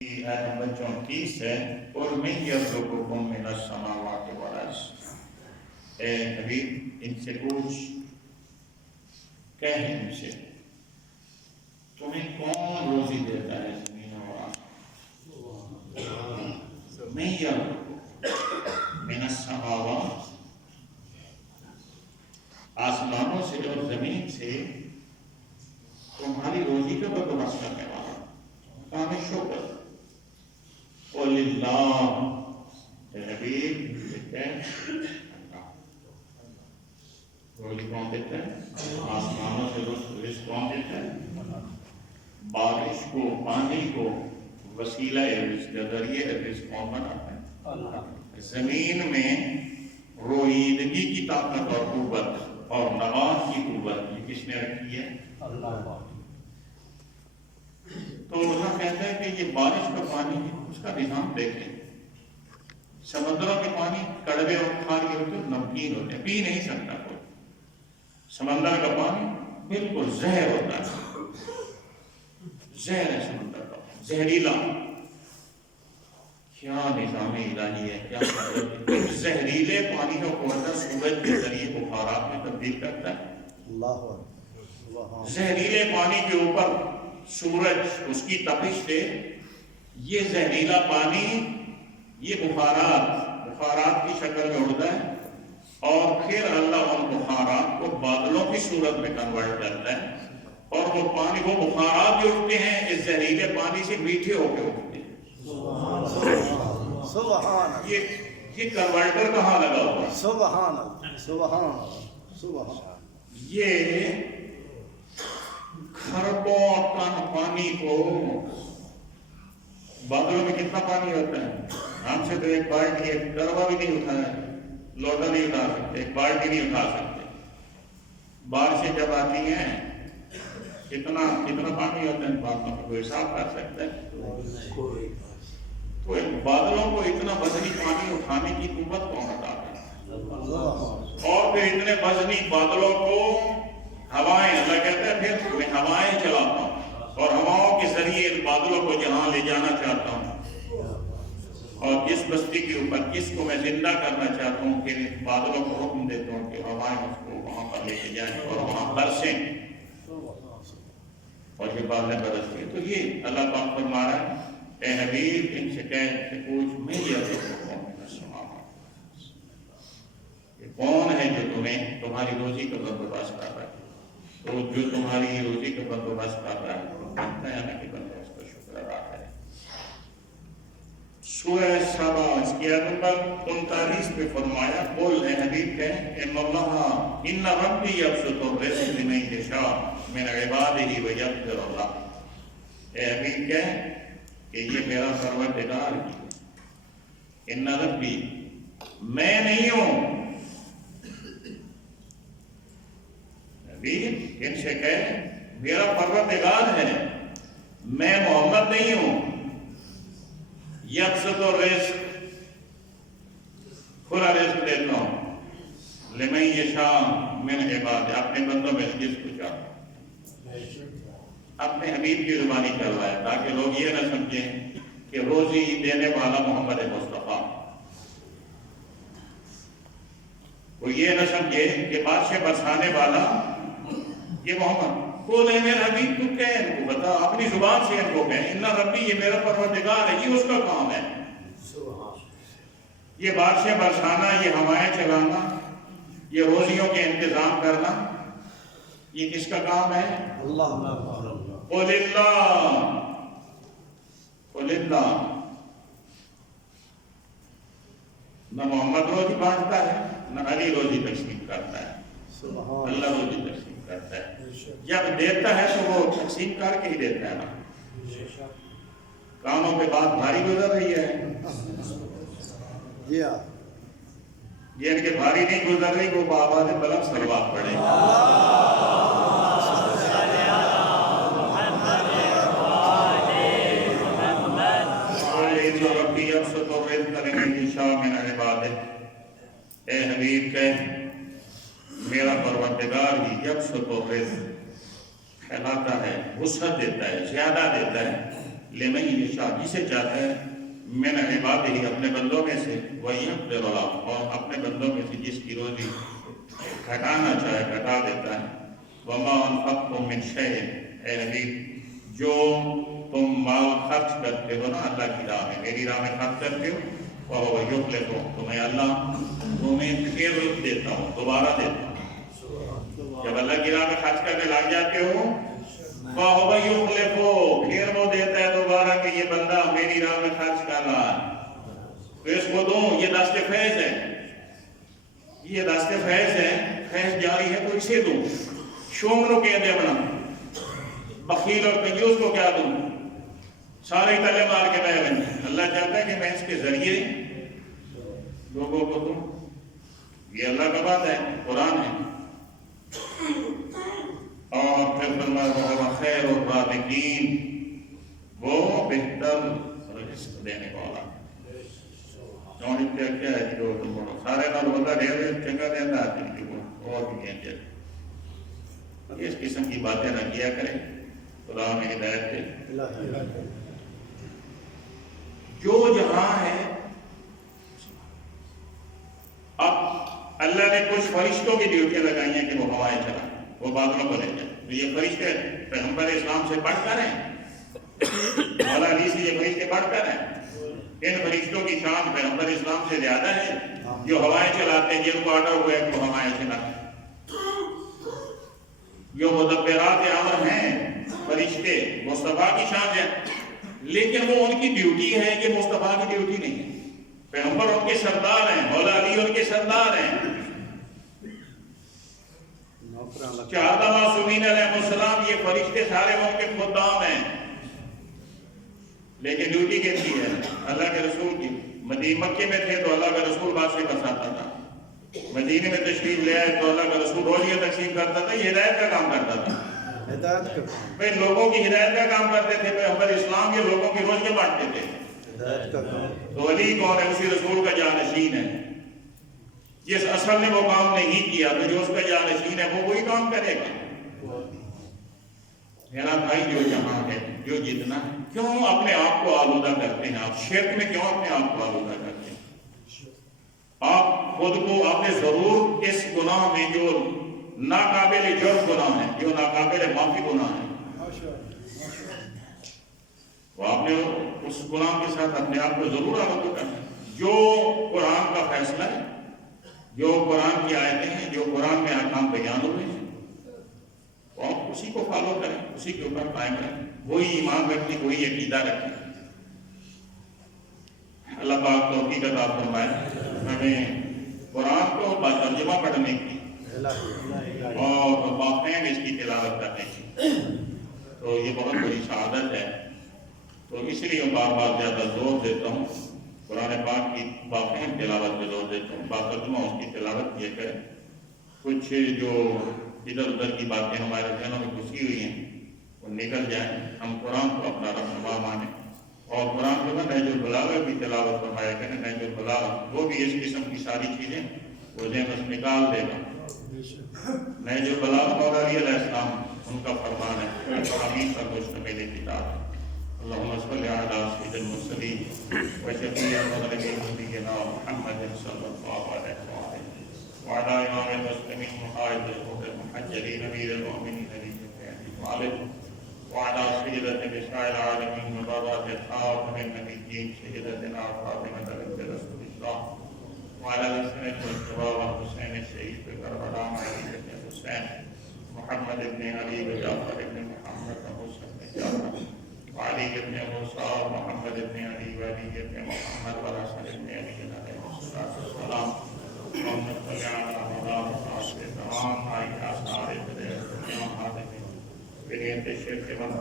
آیت نمبر 34 ہے قُلْ مَن يَرْزُقُكُم مِّنَ السَّمَاوَاتِ وَالْأَرْضِ۔ اے حبیب ان سے پوچھ، کہہ ان سے تمہیں کون روزی دیتا ہے زمین اور آسمان؟ مَن يَرْزُقُكُم مِّنَ السَّمَاوَاتِ، آسمانوں سے اور زمین سے تمہاری روزی کا بندوبست کرنے والا کام شکر۔ قُلِ اللَّهُ، اے حبیب کہتے ہیں روزی کون دیتا ہے؟ آسمانوں سے رزق کون دیتا ہے؟ بارش کو، پانی کو وسیلہ رزق کا ذریعہ رزق کون بناتا ہے؟ اللہ۔ زمین میں روئیدگی کی طاقت اور قوت اور نبات کی قوت یہ کس نے رکھی ہے؟ اللہ۔ تو اللہ کہتا ہے کہ یہ بارش کا پانی اس کا نظام دیکھیں، سمندروں کے پانی کڑوے اور کھارے ہوتے ہیں، نمکین ہوتے ہیں، پی نہیں سکتا کوئی۔ سمندر کا پانی بالکل زہر ہوتا ہے، زہر ہے سمندر کا، زہریلا۔ کیا نظام الہی ہے، کیا قدرت ہے! زہریلے پانی کا کوئلہ سورج کے ذریعے بخارات میں تبدیل کرتا ہے۔ اللہ۔ زہریلے پانی کے اوپر سورج اس کی تپش سے یہ زہریلا پانی، یہ بخارات کی شکل میں اڑتا ہے اور پھر اللہ ان بخارات کو بادلوں کی صورت میں کنورٹ کرتا ہے، اور وہ پانی، وہ بخارات جو اڑتے ہیں اس زہریلے پانی سے میٹھے ہو کے اڑتے ہیں۔ سبحان، یہ کنورٹر کہاں لگا ہوا ہے؟ سبحان، سبحان۔ یہ خربوں ٹن پانی کو، بادلوں میں کتنا پانی ہوتا ہے؟ ہم سے تو ایک بالٹی، ایک دروا بھی نہیں اٹھایا، لوٹا نہیں اٹھا سکتے، ایک بالٹی نہیں اٹھا سکتے۔ بارشیں جب آتی ہیں کتنا پانی ہوتا ہے بادلوں میں، کوئی حساب کر سکتا ہے؟ تو بادلوں کو اتنا وزنی پانی اٹھانے کی قوت کون عطا ہے؟ اور پھر اتنے وزنی بادلوں کو ہوائیں، اللہ کہتا ہے پھر میں ہوائیں چلاتا ہوں اور ہواؤں کے ذریعے ان بادلوں کو جہاں لے جانا چاہتا ہوں، اور جس بستی کے اوپر جس کو میں زندہ کرنا چاہتا ہوں کہ ان بادلوں کو حکم دیتا ہوں کہ ہوائیں اس کو وہاں پر لے کے جائیں اور وہاں برسیں، اور یہ بادلیں برستی ہیں۔ تو یہ اللہ پاک فرما رہا ہے اے حبیب ان سے کہہ سے پوچھ، میں یہ کون ہے جو تمہیں تمہاری روزی کا بندوبست کر رہا ہے؟ تو جو تمہاری روزی کا بندوبست کر رہا ہے کہتا ہے نا کہ بندہ اس کا شکر ادا کرے۔ سورہ سبا اس کی آیت نمبر 39 پہ فرمایا قل، اے حبیب کہیں ان ربی یبسط الرزق لمن یشاء من عبادہ ویقدر اللہ۔ اے حبیب کہیں کہ یہ میرا پروردگار ہے، ان ربی، میں نہیں ہوں، ان سے کہے میرا پروردگار ہے، میں محمد نہیں ہوں، یبسط الرزق، کھلا رزق دیتا ہوں، لمن یشاء من عبادہ، اپنے بندوں میں جس کو چاہتا ہوں۔ اپنے حبیب کی زبانی کر رہا ہے تاکہ لوگ یہ نہ سمجھیں کہ روزی دینے والا محمد مصطفیٰ، وہ یہ نہ سمجھے کہ بادشاہ برسانے والا یہ محمد۔ بولے میرا حبیب تو کہہ، ان کو بتا اپنی زبان سے، ان کو کہہ ان ربی، یہ میرا پروردگار ہے، یہ اس کا کام ہے۔ یہ بادشاہ برسانا، یہ ہوائیں چلانا، یہ روزیوں کے انتظام کرنا، یہ کس کا کام ہے؟ اللہ۔ قل اللہ، قل اللہ۔ نہ محمد روزی بانٹتا ہے، نہ علی روزی تقسیم کرتا ہے، اللہ روزی تقسیم کرتا ہے۔ جب دیتا ہے تو وہ تقسیم کر کے ہی دیتا ہے نا۔ کانوں پہ بات بھاری گزر رہی ہے، یہ ان کے بھاری نہیں گزر رہی، وہ بآواز بلند صلوات پڑھیں۔ اے حبیب کہہ میرا پروردگار ہی یبسط الرزق، پھیلاتا ہے، وسعت دیتا ہے، زیادہ دیتا ہے، لمن یشاء جسے چاہتا ہے من عبادہ اپنے بندوں میں سے ویقدر اور اپنے بندوں میں سے جس کی روزی گھٹانا چاہے گھٹا دیتا ہے وما انفقتم من شیء اے نبی جو تم مال خرچ کرتے ہو نا اللہ کی راہ میں میری راہ میں خرچ کرتے ہو وہو یخلف تو میں اللہ تمہیں پھر دیتا ہوں دوبارہ دیتا ہوں جب اللہ کی راہ میں خرچ کرنے لگ جاتے ہو وہو یخلف پھر وہ دیتا ہے دوبارہ کہ یہ بندہ میری راہ میں خرچ کر رہا ہے تو اس کو دوں یہ دست فیض ہے یہ دست فیض ہے فیض جاری ہے تو اسے دوں شومروں کے دے بنا بخیل اور کنجوس کو کیا دوں سارے تلے مار کے بہ بن اللہ چاہتا ہے کہ میں اس کے ذریعے لوگوں کو دوں یہ اللہ کا بات ہے قرآن ہے اور پھر فرمایا وہ خیر الرازقین وہ بہتر رزق دینے والا جون کیا ہے جو سارے نال بندہ ڈھیر چنگا دینا ہے اور بھی ہیں اس قسم کی باتیں نہ کیا کریں خدا میں ہدایت دے جو جہاں ہے اب اللہ نے کچھ فرشتوں کی ڈیوٹیاں لگائی ہیں کہ وہ ہوائیں چلائیں وہ بادلوں کو لے جائیں تو یہ فرشتے پیغمبر اسلام سے بڑھ کر ہیں مولا علی سے یہ فرشتے بڑھ کر ہیں ان فرشتوں کی شان پیغمبر اسلام سے زیادہ ہے جو ہوائیں چلاتے ہیں جن کو آڈر ہوا ہے کہ وہ ہوائیں چلاتے ہیں جو مدبرات امر ہیں فرشتے مصطفیٰ کی شان ہے لیکن وہ ان کی ڈیوٹی ہے کہ مصطفیٰ کی ڈیوٹی نہیں ہے پیغمبر ان کے سردار ہیں مولا علی ان کے سردار ہیں چہارہ معصومین علیہ السلام یہ فرشتے سارے ان کے خدام ہیں لیکن ڈیوٹی کیسی ہے اللہ کے رسول کی مکے میں تھے تو اللہ کا رسول بات سے بساتا تھا مدینے میں تشریف لے آئے تو اللہ کا رسول روزیاں تقسیم کرتا تھا یہ ہدایت کا کام کرتا تھا بھائی لوگوں کی ہدایت کا کام کرتے تھے پیغمبر اسلام یہ لوگوں کی روزیاں بانٹتے تھے تو علی کون ہے اسی رسول کا جانشین ہے جس اصل نے وہ کام نہیں کیا تو جو اس کا جانشین ہے وہ وہی کام کرے گا میرا بھائی جو جہاں ہے جو جتنا ہے کیوں اپنے آپ کو آلودہ کرتے ہیں آپ شرک میں کیوں اپنے آپ کو آلودہ کرتے ہیں آپ خود کو آپ نے ضرور اس گناہ میں جو ناقابل جرم گناہ ہے جو ناقابل معافی گناہ ہے وہ آپ نے اس گناہ کے ساتھ اپنے آپ کو ضرور آلودہ کرنا ہے جو قرآن کا فیصلہ ہے جو قرآن کی آیتیں ہیں جو قرآن میں احکام بیان ہوئے ہیں آپ اسی کو فالو کریں اسی کے اوپر قائم رہیں وہی ایمان رکھیں وہی عقیدہ رکھیں اللہ پاک توفیق عطا فرمائے ہمیں قرآن کو ترجمہ پڑھنے کی اور واقعیں اس کی تلاوت کرنے کی تو یہ بہت بڑی سعادت ہے تو اس لیے بار بار زیادہ زور دیتا ہوں قرآن پاک کی واقعیں تلاوت پہ زور دیتا ہوں باقاعدہ اس کی تلاوت کیا کریں کچھ جو ادھر ادھر کی باتیں ہمارے ذہنوں میں گھسی ہوئی ہیں وہ نکل جائیں ہم قرآن کو اپنا رہنما مانیں اور قرآن کو نہج البلاغہ کی تلاوت فرمایا کریں نہج البلاغہ وہ بھی اس قسم کی ساری چیزیں وہ ذہن سے نکال دے گا نہج البلاغہ مولا علی علیہ السلام ان کا فرمان ہے فرامین پر مشتمل کتاب اللهم صل على سيد المرسلين وشفيع المذنبين نبينا محمد صلى الله عليه وسلم وعلى إمام المسلمين وقائد المحجلين أمير المؤمنين وعلى سيدة نساء العالمين وبارات خاتم النبيين سيدتنا فاطمة بنت رسول الله وعلى الحسن والشباب والحسين الشهيد بكربلاء علي بن الحسين محمد بن علي وجعفر بن محمد وحسن بن جعفر وعلي بن موسى محمد بن علي وعلي بن محمد والحسن بن علي عليه الصلاة والسلام اللهم صل على محمد وعلى آله وصحبه وسلم.